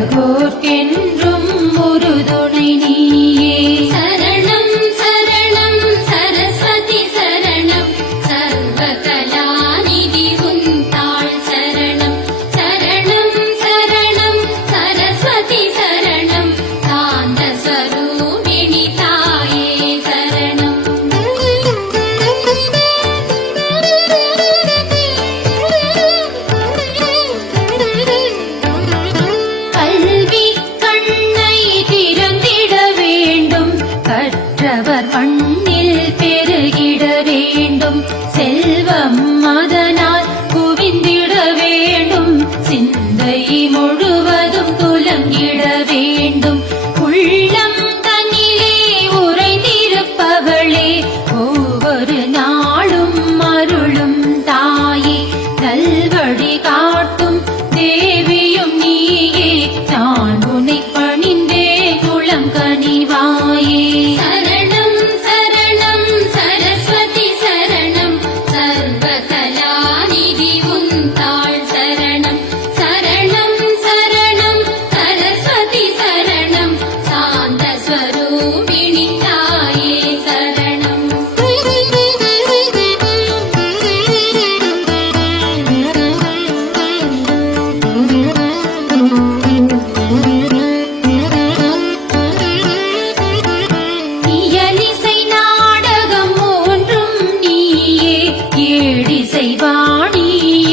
உலகோர்க்கென்றும் ஒரு துணை நீயே. சரணம் சரணம் சரஸ்வதி சரணம் சர்வகலாநிதி உன் தாள் சரணம். சரணம் சரணம் சரஸ்வதி சரணம் சாந்த ஸ்வரூபிணி தாயே சரணம். கல்வி கண்ணை திறந்திட வேண்டும், கற்றவர் மண்ணில் பெருகிட வேண்டும், செல்வம் அதனால் குவிந்திட வேண்டும், சிந்தை முழுவதும் துலங்கிட வேண்டும், உள்ளம் தன்னிலே உறைந்திருப்பவளே ஒவ்வொரு நாளும் அருளும் தாயே, நல்வழி காட்டும் தேவியும் நீயே, நான் உன்னை பணிந்தே குளம் கனிவாயே. சரணம் சரணம் சரஸ்வதி சரணம் சர்வகலாநிதி உன் தாள் சரணம். சரணம் சரணம் சரஸ்வதி சரணம் சாந்த ஸ்வரூபிணி தாயே சரணம். இயலிசை நாடகம் ஒன்றும் நீயே, ஏழிசை வாணி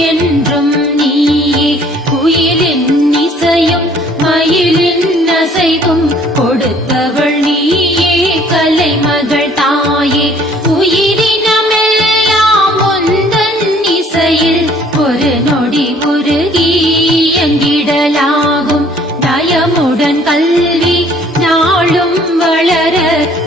என்றும் நீயே, குயிலின் இசையும் மயிலின் அசைவும் கொடுத்தவள் நீயே, கலைமகள் தாயே, உயிரினமெல்லாம் உந்தன் இசையில் ஒரு நொடி உருகி எங்கிடலாகும், நயமுடன் கல்வி நாளும் வளர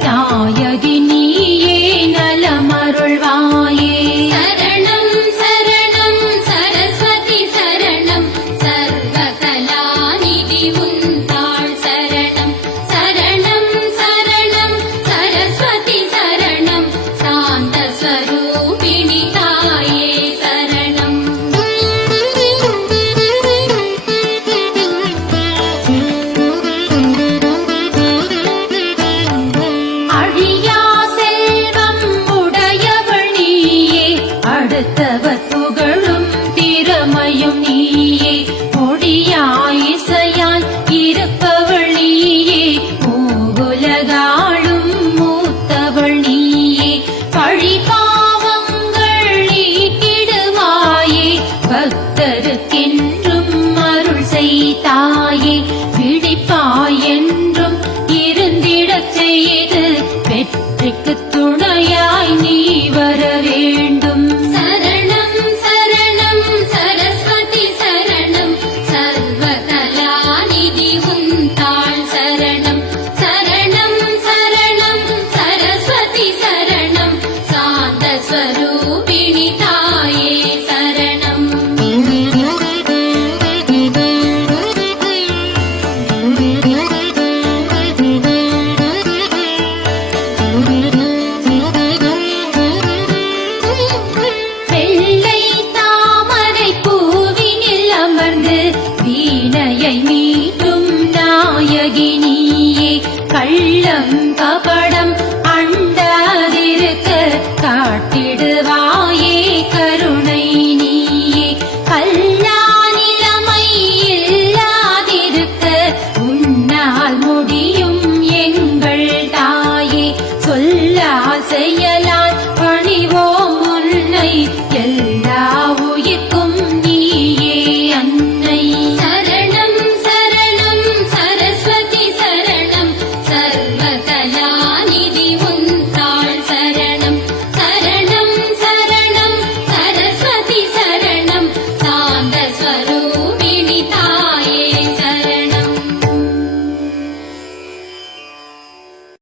நாயகி நீயே நலமருள்வாயே. சரணம் சரணம் சரஸ்வதி சரணம் சர்வகலாநிதி உன் தாள் சரணம். சரணம் சரணம் சரஸ்வதி சரணம் சாந்த ஸ்வரூபிணி தாயே சரணம். அழியா செல்வம் உடையவள் நீயே, அடுத்தவர் புகழும் திறமையும் நீ